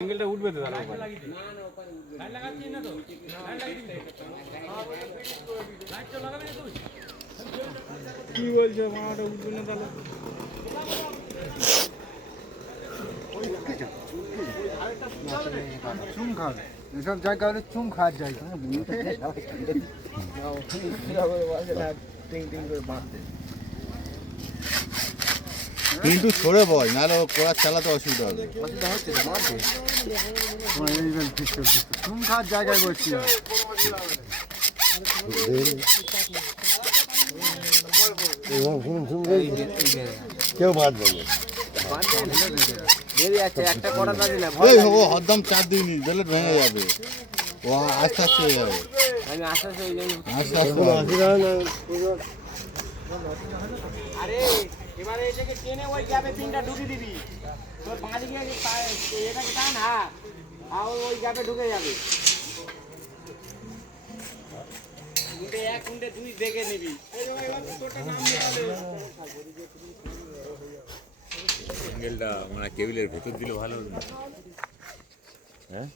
অ্যাঙ্গেলটা উঠবে তো তাহলে কি বলছো মামাটা উঠবে না তাহলে চুম খাবে এসব জায়গা হলে চুম খাওয়ার জায়গা কিন্তু ছড়ে বল নাহলে কোড়া চালাতে অসুবিধা হবে। চুম খাওয়ার জায়গায় বসছি কেউ বাঁধবে না। হরদম চার দিনই দিলে ভেঙে যাবে, ও আস্তে আস্তে হয়ে যাবে, আস্তে আস্তে আরে এবারে এটাকে টেনে ওই গ্যাপে পিনটা ঢুকে দিবি, তোর পাঁচ গিয়ে এটাকে টান, হ্যাঁ ওই গ্যাপে ঢুকে যাবে। কুন্ডে এক কুন্ডে দুই দেখে নিবি, তোরটা নাম অ্যাঙ্গেলটা মানে কেবিলের ভেতর দিলে ভালো হতো না। হ্যাঁ